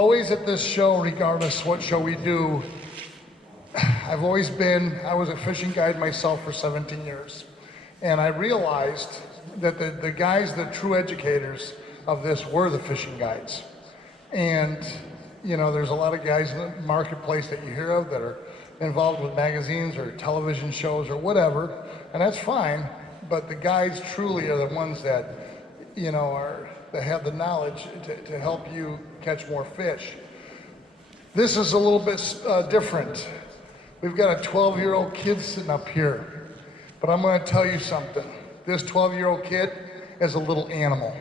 always at this show, regardless what show we do, I was a fishing guide myself for 17 years. And I realized that the guys, the true educators of this were the fishing guides. And, you know, there's a lot of guys in the marketplace that you hear of that are involved with magazines or television shows or whatever, and that's fine, but the guides truly are the ones that, you know, that have the knowledge to help you catch more fish. This is a little bit different. We've got a 12-year-old kid sitting up here, but I'm gonna tell you something. This 12-year-old kid is a little animal.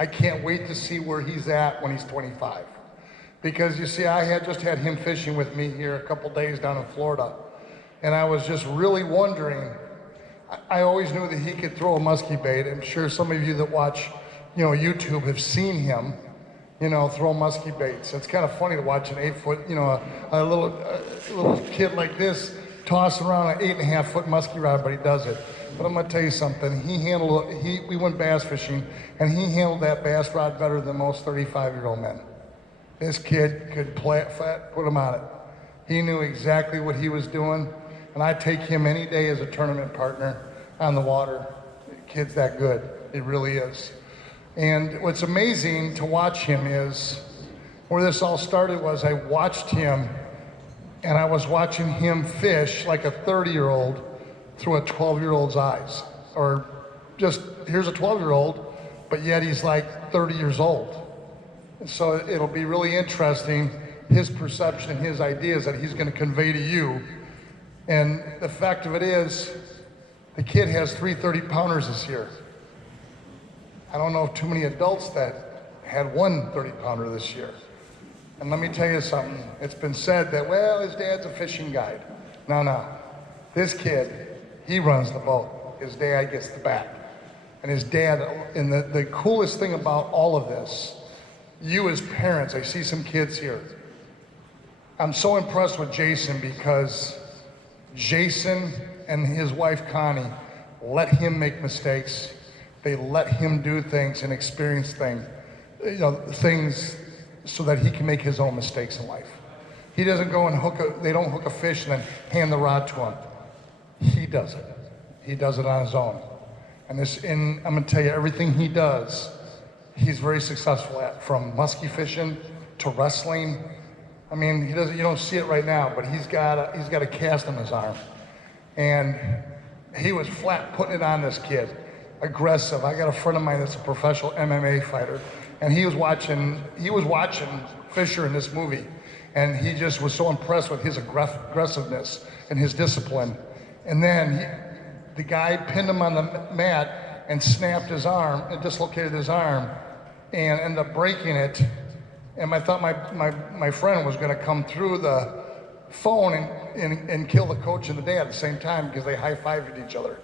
I can't wait to see where he's at when he's 25. Because you see, I had just had him fishing with me here a couple days down in Florida. And I was just really wondering, I always knew that he could throw a musky bait. I'm sure some of you that watch, you know, YouTube have seen him, you know, throw musky baits. It's kind of funny to watch an 8-foot, you know, a little kid like this toss around an 8.5-foot musky rod, but he does it. But I'm gonna tell you something, we went bass fishing, and he handled that bass rod better than most 35-year-old men. This kid could play it flat, put him on it. He knew exactly what he was doing, and I'd take him any day as a tournament partner on the water. The kid's that good, it really is. And what's amazing to watch him is, where this all started was I watched him, and I was watching him fish like a 30-year-old through a 12-year-old's eyes. Or just, here's a 12-year-old, but yet he's like 30 years old. So it'll be really interesting, his perception, his ideas that he's going to convey to you. And the fact of it is, the kid has 3 30-pounders this year. I don't know of too many adults that had 1 30-pounder this year. And let me tell you something, it's been said that, well, his dad's a fishing guide. No. This kid, he runs the boat. His dad gets the back. And his dad, and the coolest thing about all of this, you as parents, I see some kids here. I'm so impressed with Jason because Jason and his wife Connie let him make mistakes. They let him do things and experience things, you know, things so that he can make his own mistakes in life. He doesn't go and they don't hook a fish and then hand the rod to him. He does it. He does it on his own. And I'm gonna tell you, everything he does, he's very successful at, from musky fishing to wrestling. I mean, you don't see it right now, but he's got a cast on his arm. And he was flat putting it on this kid, aggressive. I got a friend of mine that's a professional MMA fighter, and he was watching Fischer in this movie, and he just was so impressed with his aggressiveness and his discipline. And then the guy pinned him on the mat and snapped his arm and dislocated his arm and ended up breaking it. And I thought my friend was gonna come through the phone and kill the coach and the dad at the same time because they high-fived each other,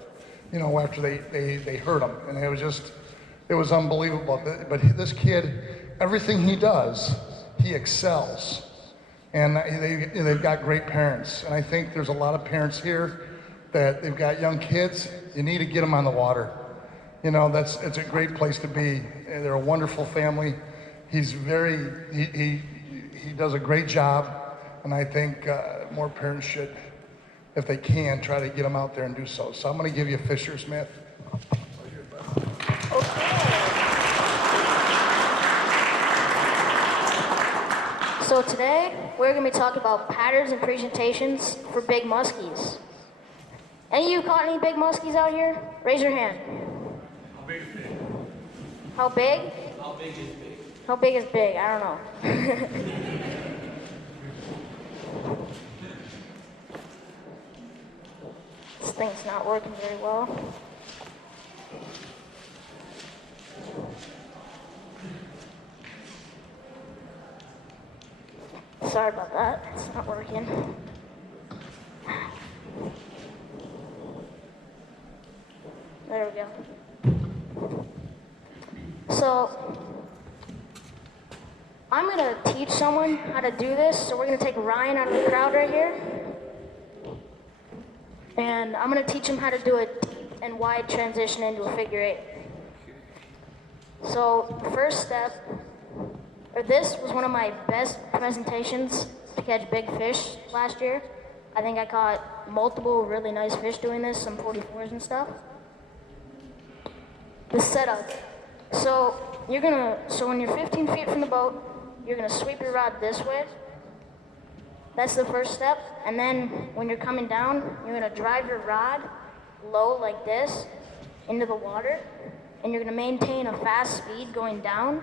you know, after they hurt him. And it was unbelievable. But this kid, everything he does, he excels. And they've got great parents. And I think there's a lot of parents here that they've got young kids. You need to get them on the water. You know, it's a great place to be. They're a wonderful family. He does a great job. And I think more parents should, if they can, try to get them out there and do so. So I'm gonna give you Fischer Smith. Okay. So today, we're gonna be talking about patterns and presentations for big muskies. Any of you caught any big muskies out here? Raise your hand. How big is big? How big? How big is big? How big is big? I don't know. This thing's not working very well. Sorry about that. It's not working. There we go. So, I'm gonna teach someone how to do this. So we're gonna take Ryan out of the crowd right here. And I'm gonna teach him how to do a deep and wide transition into a figure eight. So the first step or this was one of my best presentations to catch big fish last year. I think I caught multiple really nice fish doing this, some 44s and stuff. The setup. So when you're 15 feet from the boat, you're gonna sweep your rod this way. That's the first step. And then when you're coming down, you're gonna drive your rod low like this into the water, and you're gonna maintain a fast speed going down.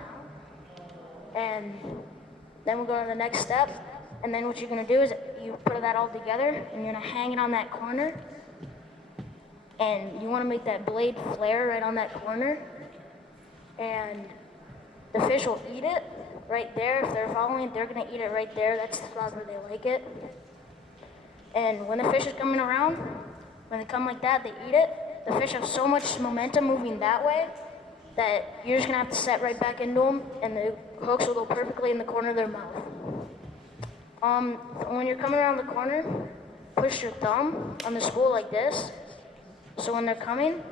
And then we'll go to the next step. And then what you're gonna do is you put that all together, and you're gonna hang it on that corner. And you wanna make that blade flare right on that corner. And the fish will eat it right there. If they're following it, they're gonna eat it right there. That's the spot where they like it. And when the fish is coming around, when they come like that, they eat it. The fish have so much momentum moving that way that you're just gonna have to set right back into them, and the hooks will go perfectly in the corner of their mouth. When you're coming around the corner, push your thumb on the spool like this. So when they're coming,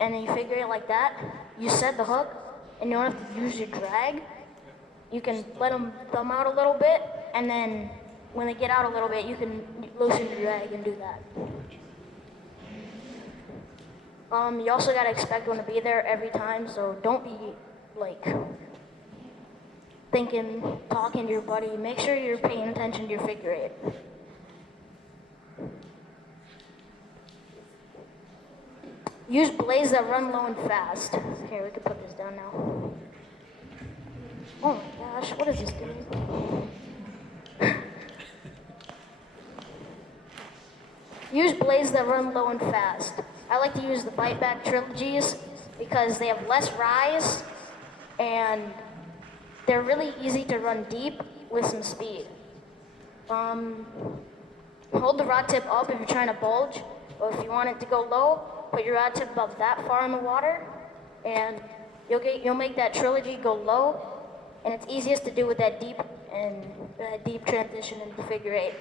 and then you figure it like that, you set the hook, and you don't have to use your drag. You can let them thumb out a little bit, and then when they get out a little bit, you can loosen your drag and do that. You also gotta expect one to be there every time, so don't be like talking to your buddy. Make sure you're paying attention to your figure eight. Use blades that run low and fast. Here, we can put this down now. Oh my gosh, what is this doing? Use blades that run low and fast. I like to use the bite back trilogies because they have less rise and they're really easy to run deep with some speed. Hold the rod tip up if you're trying to bulge, or if you want it to go low, put your rod tip about that far in the water, and you'll make that trilogy go low, and it's easiest to do with that deep transition into figure eight.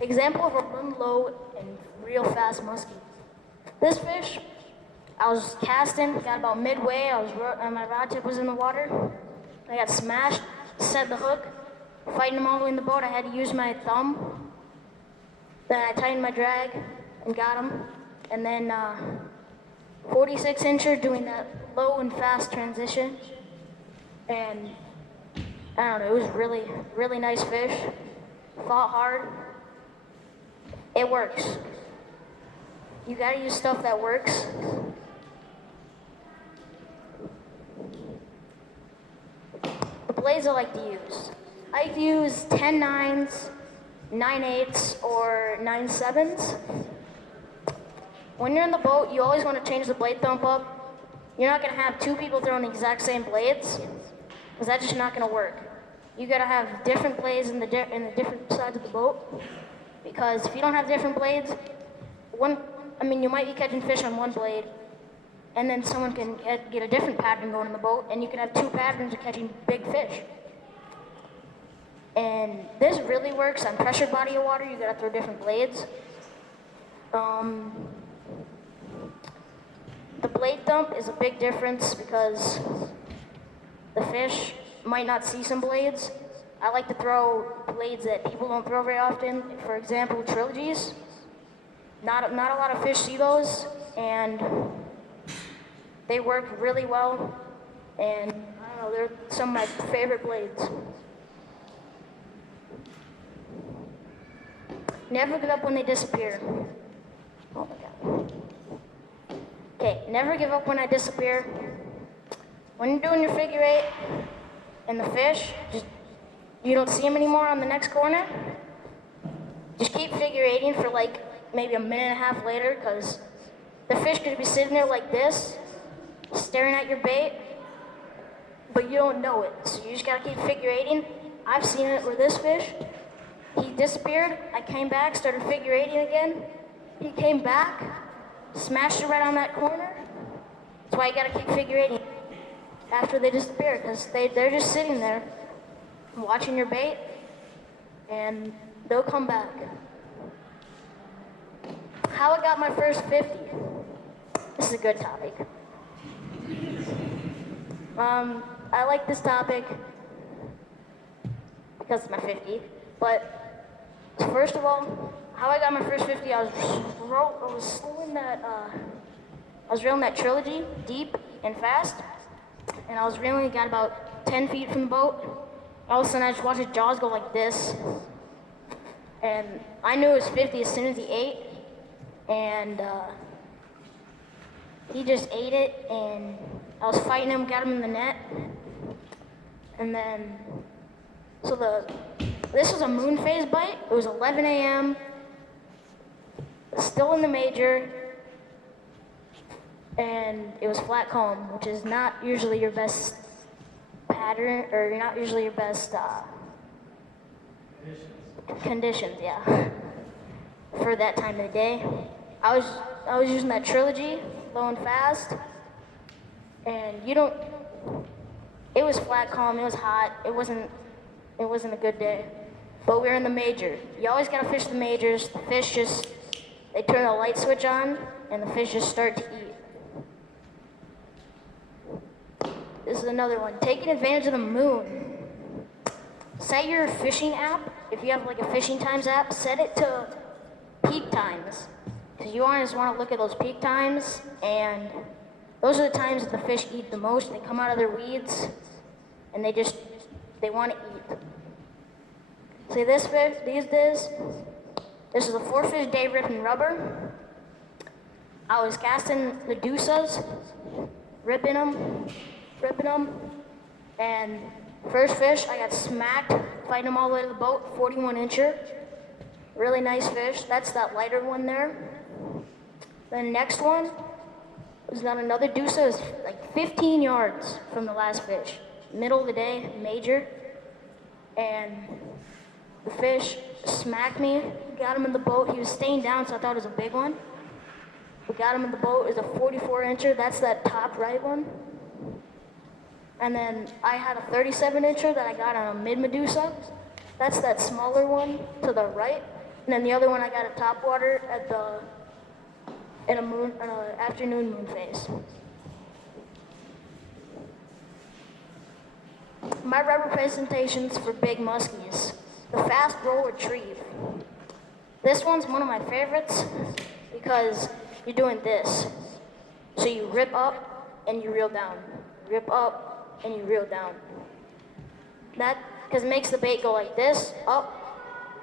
Example of a run low and real fast muskie. This fish, I was casting, got about midway, my rod tip was in the water. I got smashed, set the hook, fighting them all the way in the boat. I had to use my thumb. Then I tightened my drag and got him. And then 46 incher doing that low and fast transition. And I don't know, it was really, really nice fish. Fought hard. It works. You gotta use stuff that works. The blades I like to use. I like to use 10-9s, 9-8s, or 9-7s. When you're in the boat, you always want to change the blade thump up. You're not gonna have two people throwing the exact same blades, because that's just not gonna work. You gotta have different blades in the different sides of the boat. Because if you don't have different blades, you might be catching fish on one blade, and then someone can get a different pattern going in the boat, and you can have two patterns of catching big fish. And this really works on pressured body of water. You gotta throw different blades. The blade thump is a big difference because the fish might not see some blades. I like to throw blades that people don't throw very often. For example, trilogies. Not a lot of fish see those, and they work really well. And I don't know, they're some of my favorite blades. Never give up when they disappear. Oh my God. Okay, never give up when I disappear. When you're doing your figure eight and the fish, you don't see them anymore on the next corner, just keep figure eighting for like maybe a minute and a half later, because the fish could be sitting there like this, staring at your bait, but you don't know it. So you just gotta keep figure eighting. I've seen it where this fish, he disappeared, I came back, started figure eighting again, he came back, smashed it right on that corner. That's why you gotta keep figure eighting after they disappear, because they're just sitting there watching your bait, and they'll come back. How I got my first 50. This is a good topic. I like this topic because it's my 50. But first of all, how I got my first 50, I was reeling that trilogy deep and fast, and I was reeling, got about 10 feet from the boat. All of a sudden, I just watched his jaws go like this, and I knew it was 50 as soon as he ate, and he just ate it, and I was fighting him, got him in the net, and then, this was a moon phase bite. It was 11 a.m., still in the major, and it was flat calm, which is not usually your best pattern, or not usually your best conditions, yeah, for that time of the day. I was using that trilogy, low and fast, and it was flat calm, it was hot, it wasn't a good day, but we were in the major. You always gotta fish the majors. The fish they turn a light switch on, and the fish just start to eat. This is another one. Taking advantage of the moon. Set your fishing app, if you have like a fishing times app, set it to peak times. Because you always want to look at those peak times, and those are the times that the fish eat the most. They come out of their weeds, and they want to eat. See this fish, these days? This is a 4-fish day ripping rubber. I was casting the deuces, ripping them, and first fish, I got smacked, fighting them all the way to the boat, 41-incher. Really nice fish. That's that lighter one there. Then next one was got another deuce. It was like 15 yards from the last fish. Middle of the day, major. And the fish smacked me, got him in the boat. He was staying down, so I thought it was a big one. We got him in the boat. It was a 44-incher. That's that top right one. And then I had a 37-incher that I got on a mid-Medusa. That's that smaller one to the right. And then the other one I got at topwater in an afternoon moon phase. My rubber presentations for big muskies. The fast roll retrieve. This one's one of my favorites because you're doing this. So you rip up and you reel down. Rip up and you reel down. That, because it makes the bait go like this, up,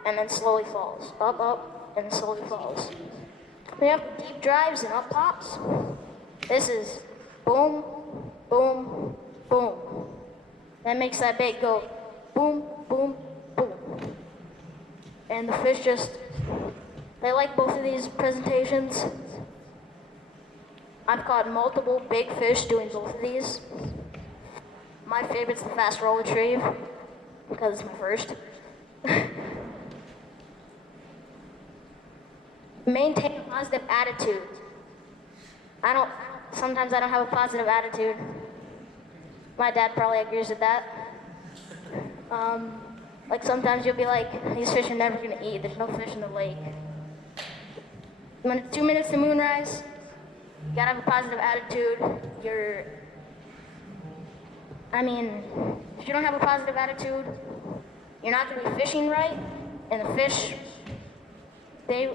and then slowly falls. Up, and slowly falls. Then you have deep drives and up pops. This is boom, boom, boom. That makes that bait go boom, boom, boom. And the fish they like both of these presentations. I've caught multiple big fish doing both of these. My favorite's the fast roll retrieve, because it's my first. Maintain a positive attitude. Sometimes I don't have a positive attitude. My dad probably agrees with that. Like sometimes you'll be like, these fish are never gonna eat, there's no fish in the lake. When it's 2 minutes to moonrise, you gotta have a positive attitude. If you don't have a positive attitude, you're not gonna be fishing right, and the fish, they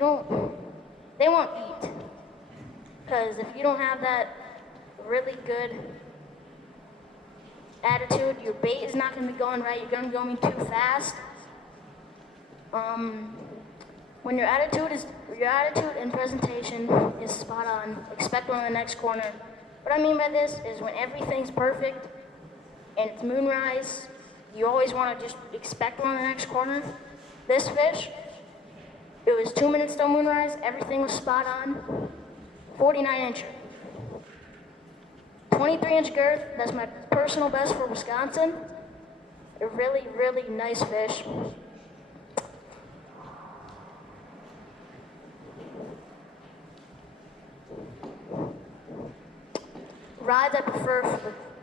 won't eat. Because if you don't have that really good attitude, your bait is not gonna be going right, you're gonna be going too fast. When your attitude and presentation is spot on, expect one in the next corner. What I mean by this is when everything's perfect and it's moonrise, you always want to just expect one in the next corner. This fish, it was 2 minutes till moonrise, everything was spot on. 49-incher. 23-inch girth, that's my personal best for Wisconsin. A really, really nice fish. Rods I prefer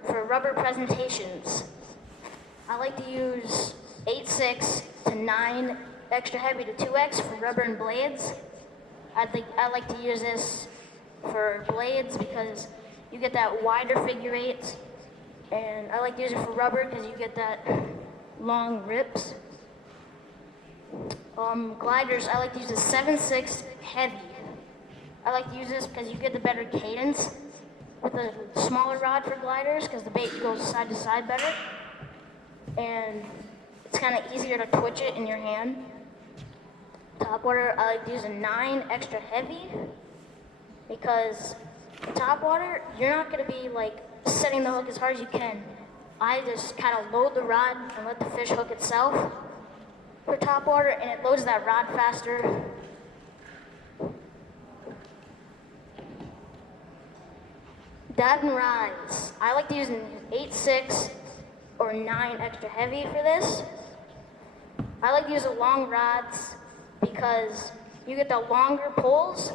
for rubber presentations. I like to use 8.6 to 9 extra heavy to 2X for rubber and blades. I like to use this for blades because you get that wider figure 8 And I like to use it for rubber because you get that long rips. Gliders, I like to use a 7/6 heavy. I like to use this because you get the better cadence with a smaller rod for gliders because the bait goes side to side better. And it's kind of easier to twitch it in your hand. Topwater, I like to use a 9 extra heavy because in topwater, you're not going to be like setting the hook as hard as you can. I just kind of load the rod and let the fish hook itself for topwater, and it loads that rod faster. Dive and rise. I like to use an 8/6 or 9 extra heavy for this. I like to use the long rods because you get the longer pulls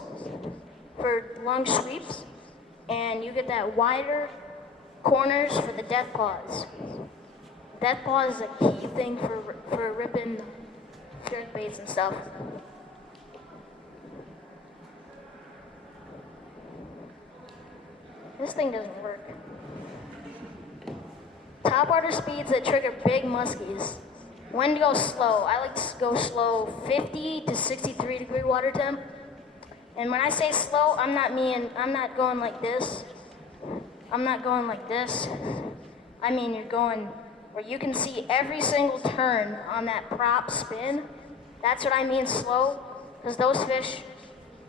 for long sweeps, and you get that wider corners for the death pause. Death pause is a key thing for ripping jerk baits and stuff. This thing doesn't work. Topwater speeds that trigger big muskies. When to go slow? I like to go slow 50 to 63 degree water temp. And when I say slow, I'm not going like this. I'm not going like this. I mean you're going where you can see every single turn on that prop spin. That's what I mean slow, because those fish,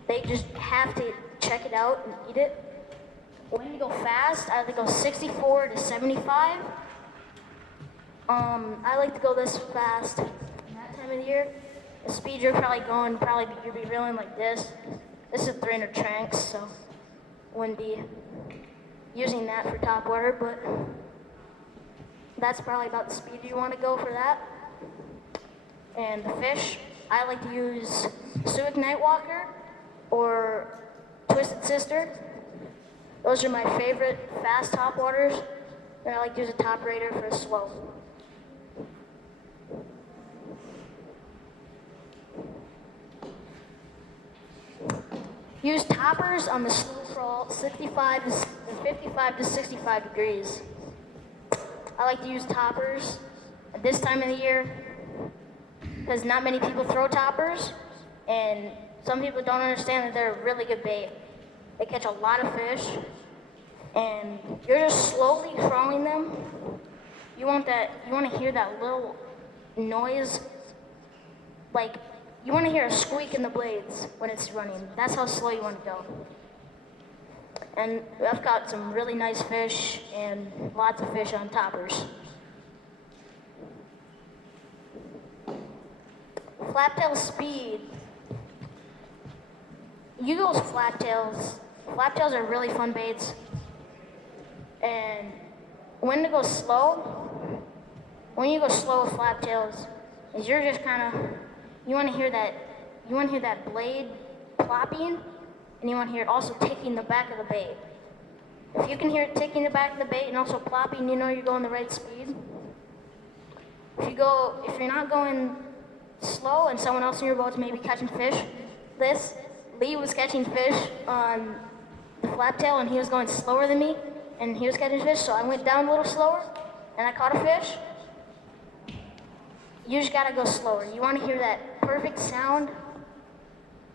they just have to check it out and eat it. When you go fast, I like to go 64 to 75. I like to go this fast that time of the year. The speed you're probably going, you'll be reeling like this. This is 300 tranks, so wouldn't be using that for topwater, but that's probably about the speed you want to go for that. And the fish, I like to use Suic Nightwalker or Twisted Sister. Those are my favorite fast topwaters, and I like to use a top raider for a slow. Use toppers on the slow crawl 55 to 65 degrees. I like to use toppers at this time of the year because not many people throw toppers, and some people don't understand that they're a really good bait. They catch a lot of fish, and you're just slowly crawling them. You want to hear that little noise, like you want to hear a squeak in the blades when it's running. That's how slow you want to go. And I've caught some really nice fish and lots of fish on toppers. Flaptail speed. You go with flaptails. Flaptails are really fun baits. And when to go slow, when you go slow with flaptails, is you're just kind of, you want to hear that blade plopping, and you want to hear it also ticking the back of the bait. If you can hear it ticking the back of the bait and also plopping, you know you're going the right speed. If you're not going slow and someone else in your boat's maybe catching fish, Lee was catching fish on the flaptail and he was going slower than me and he was catching fish, so I went down a little slower and I caught a fish. You just gotta go slower. You wanna hear that perfect sound.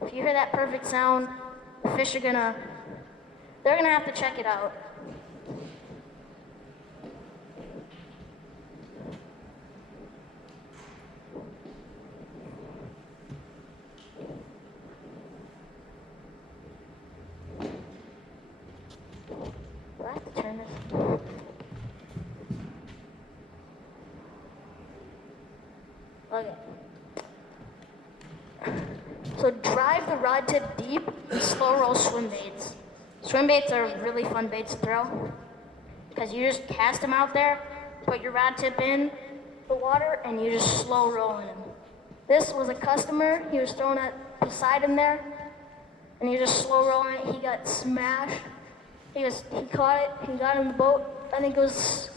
If you hear that perfect sound, the fish they're gonna have to check it out. Do I have to turn this? Okay. So drive the rod tip deep and slow roll swim baits. Swim baits are really fun baits to throw because you just cast them out there, put your rod tip in the water, and you just slow rolling them. This was a customer. He was throwing it beside him there, and he was just slow rolling it. He got smashed. He caught it. He got in the boat. I think it was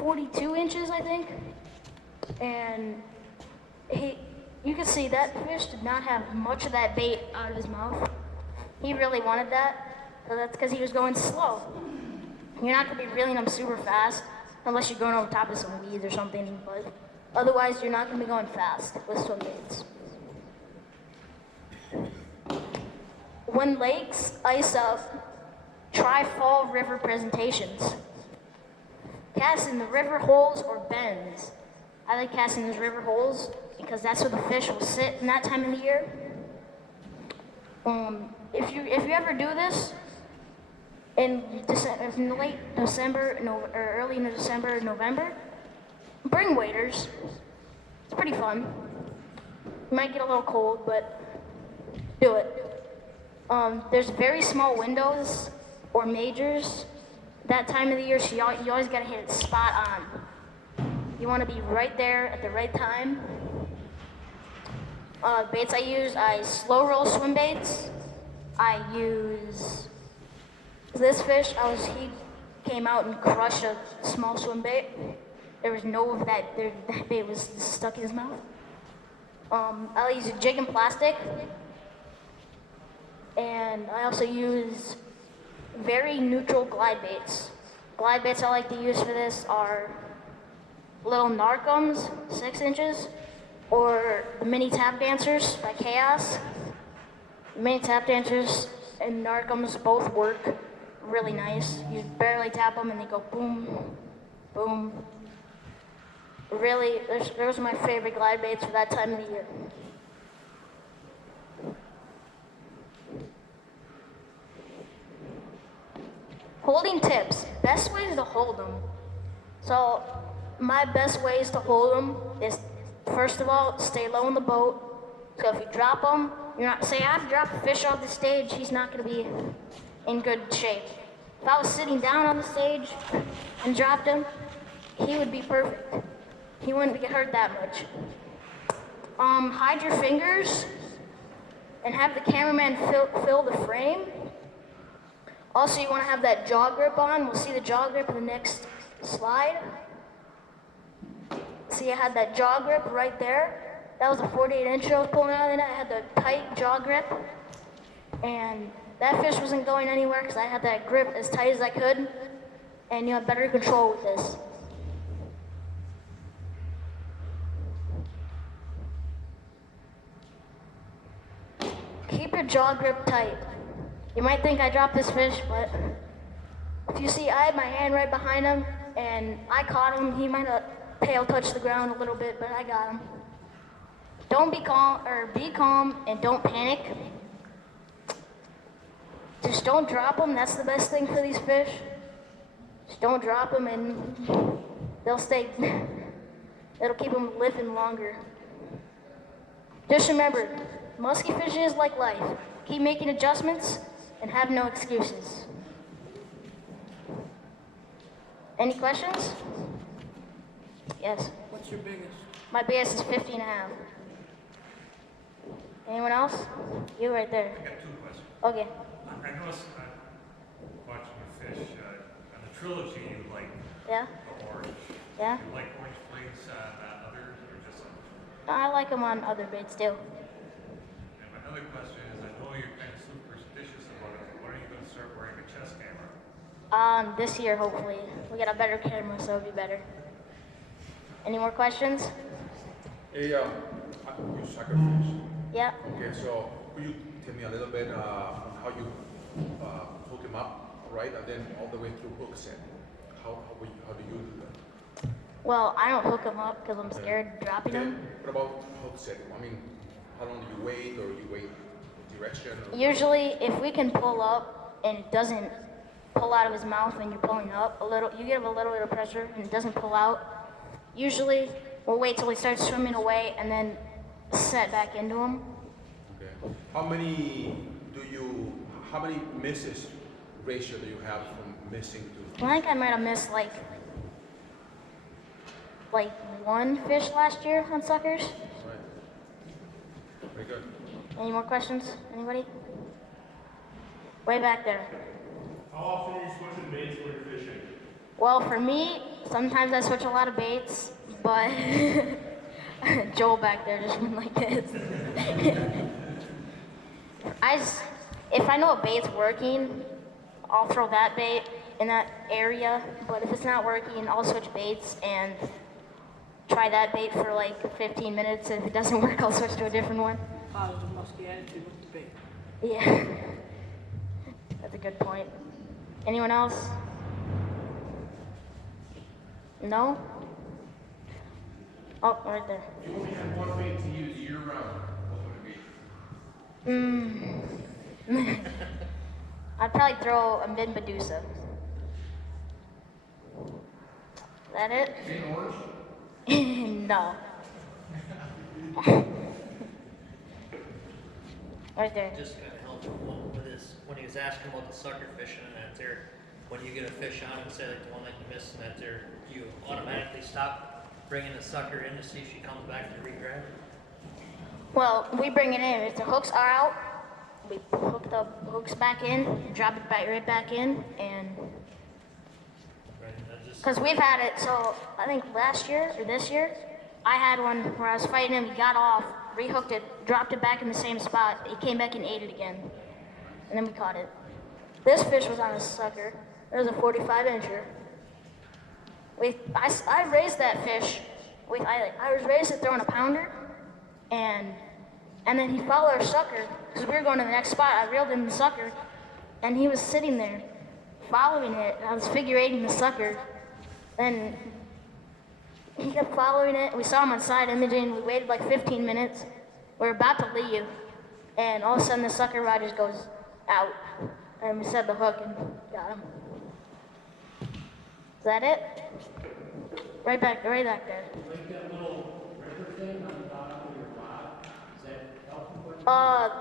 42 inches, I think. And you can see that fish did not have much of that bait out of his mouth. He really wanted that, so that's because he was going slow. You're not gonna be reeling them super fast unless you're going over top of some weeds or something, but otherwise you're not gonna be going fast with swim baits. When lakes ice up, try fall river presentations. Cast in the river holes or bends. I like casting those river holes because that's where the fish will sit in that time of the year. If you ever do this in late December or early in December, November, bring waders. It's pretty fun. You might get a little cold, but do it. There's very small windows or majors that time of the year, so you always gotta hit it spot on. You wanna be right there at the right time. Baits I slow roll swim baits. I use this fish. He came out and crushed a small swim bait. There was that bait was stuck in his mouth. I'll use a jig and plastic. And I also use very neutral glide baits. Glide baits I like to use for this are little narcoms, 6 inches, or the mini tap dancers by Chaos. Mini tap dancers and narcoms both work really nice. You barely tap them and they go boom, boom. Really, those are my favorite glide baits for that time of the year. Holding tips, best ways to hold them. So my best ways to hold them is, first of all, stay low in the boat. So if you drop them, say I drop a fish off the stage, he's not gonna be in good shape. If I was sitting down on the stage and dropped him, he would be perfect. He wouldn't get hurt that much. Hide your fingers and have the cameraman fill the frame. Also, you want to have that jaw grip on. We'll see the jaw grip in the next slide. See, I had that jaw grip right there. That was a 48-inch I was pulling out of the net. I had the tight jaw grip. And that fish wasn't going anywhere because I had that grip as tight as I could. And you have better control with this. Keep your jaw grip tight. You might think I dropped this fish, but if you see, I had my hand right behind him, and I caught him. He might have tail touched the ground a little bit, but I got him. Don't be calm and don't panic. Just don't drop them. That's the best thing for these fish. Just don't drop them, and they'll stay. It'll keep them living longer. Just remember, musky fishing is like life. Keep making adjustments and have no excuses. Any questions? Yes. What's your biggest? My biggest is 50 and a half. Anyone else? You right there. I got 2 questions. Okay. I noticed watching you fish on the trilogy, you like Yeah? the orange. Yeah? You like orange flakes on others or just on? I like them on other baits too. And my other question is, I know you're kind of superstitious about it. When are you going to start wearing a chest camera? This year, hopefully. We get a better camera, so it'll be better. Any more questions? Hey, you sucker fish. Yeah. Okay, so could you tell me a little bit on how you hook him up, right, and then all the way through hook set? How do you do that? Well, I don't hook them up because I'm scared of dropping them. What about hook set? I mean, how long do you wait, or you wait direction? Or Usually, if we can pull up and it doesn't pull out of his mouth when you're pulling up a little, you give him a little bit of pressure and it doesn't pull out. Usually, we'll wait till he starts swimming away and then set back into him. Okay. How many misses ratio do you have from missing to? I think I might have missed like 1 fish last year on suckers. Right. Very good. Any more questions? Anybody? Way back there. How often are you switching baits when you're fishing? Well, for me, sometimes I switch a lot of baits, but Joel back there just went like this. If I know a bait's working, I'll throw that bait. in that area, but if it's not working, I'll switch baits and try that bait for like 15 minutes. If it doesn't work, I'll switch to a different one. Positive musky attitude with the bait. Yeah, that's a good point. Anyone else? No? Oh, right there. If you only had one bait to use year round, what would it be? I'd probably throw a mid Medusa. That it? St. Orange? No. Right there. Just kind of helped with this, when he was asking about the sucker fishing and that there, when you get a fish on and say like the one that you missed and that there, you automatically stop bringing the sucker in to see if she comes back to re-grab it. Well, we bring it in. If the hooks are out, we hook the hooks back in, drop it back right back in, and Right, and just, because we've had it. So I think last year or this year, I had one where I was fighting him. He got off, rehooked it, dropped it back in the same spot. He came back and ate it again, and then we caught it. This fish was on a sucker. It was a 45-incher. I raised that fish. I was raised it throwing a pounder, and then he followed our sucker because we were going to the next spot. I reeled in the sucker, and he was sitting there following it. I was figure eighting the sucker, and he kept following it. We saw him on side imaging. We waited like 15 minutes. We were about to leave, and all of a sudden the sucker rod just goes out, and we set the hook and got him. Is that it? Right back there. Like that little ripper thing on the bottom of your rod, is that helpful?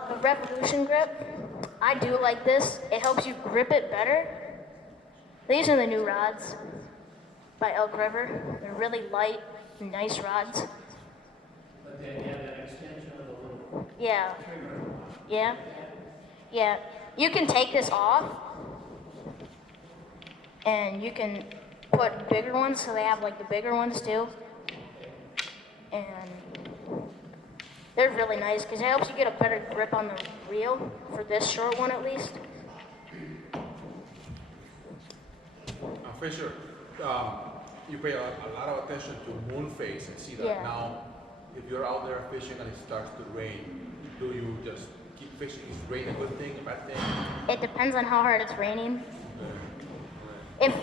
The Revolution grip, I do like this. It helps you grip it better. These are the new rods by Elk River. They're really light, nice rods. But they have that extension of the little Yeah, trigger. yeah, yeah. You can take this off, and you can put bigger ones, so they have like the bigger ones too. And they're really nice because it helps you get a better grip on the reel for this short one at least. Fisher, you pay a lot of attention to moon phase and see that Yeah. now, if you're out there fishing and it starts to rain, do you just keep fishing? Is rain a good thing, a bad thing? It depends on how hard it's raining. If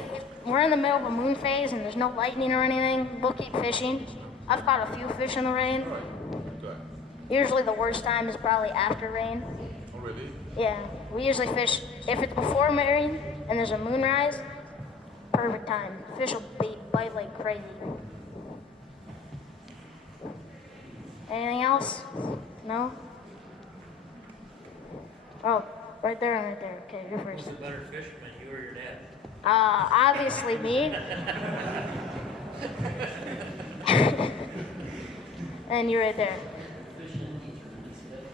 we're in the middle of a moon phase and there's no lightning or anything, we'll keep fishing. I've caught a few fish in the rain. All right, good. Usually the worst time is probably after rain. Oh, really? Yeah, we usually fish, if it's before rain and there's a moonrise, perfect time. Fish will bite like crazy. Anything else? No? Oh, right there and right there. Okay, you're first. who's the better fisherman, you or your dad? Obviously me. And you're right there. Fished in any tournaments yet?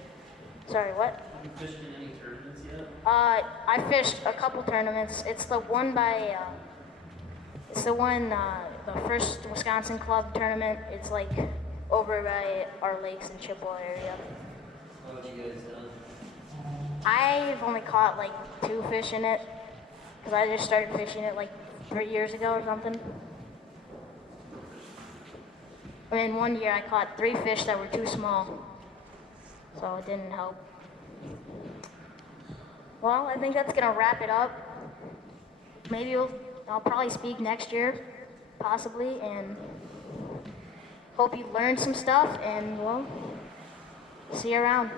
Sorry, what? Have you fished in any tournaments yet? I fished a couple tournaments. It's the one by, the first Wisconsin club tournament. It's like over by our lakes and Chippewa area. How have you guys done? I've only caught like 2 fish in it because I just started fishing it like 3 years ago or something. I mean, one year I caught 3 fish that were too small, so it didn't help. Well, I think that's gonna wrap it up. Maybe I'll probably speak next year, possibly, and hope you learned some stuff, and well, see you around.